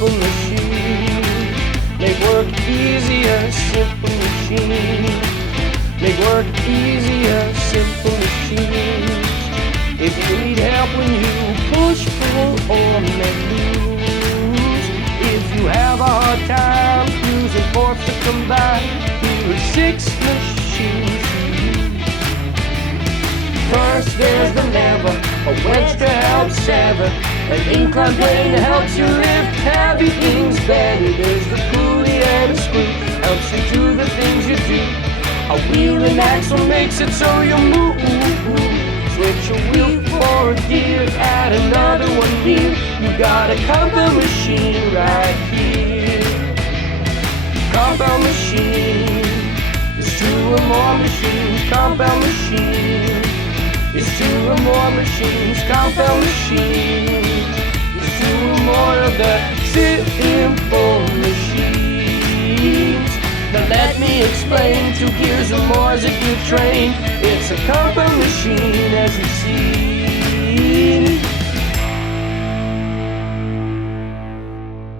simple machines. Make work easier, simple machines. Make work easier, simple machines. If you need help when you push, pull, or make loose, if you have a hard time using force to combine, here are 6 machines to use. First there's the lever, a wedge to help sever, an incline plane that helps you lift heavy things better. There's the pulley and a screw, helps you do the things you do. A wheel and axle makes it so you move. Switch a wheel for a gear, add another one here. You got a compound machine right here. Compound machine. It's 2 or more machines. Compound machine. It's 2 or more machines. Compound machine. It's 2 or more of the simple machines. Now let me explain, 2 gears or more is a good train. It's a compound machine as you see.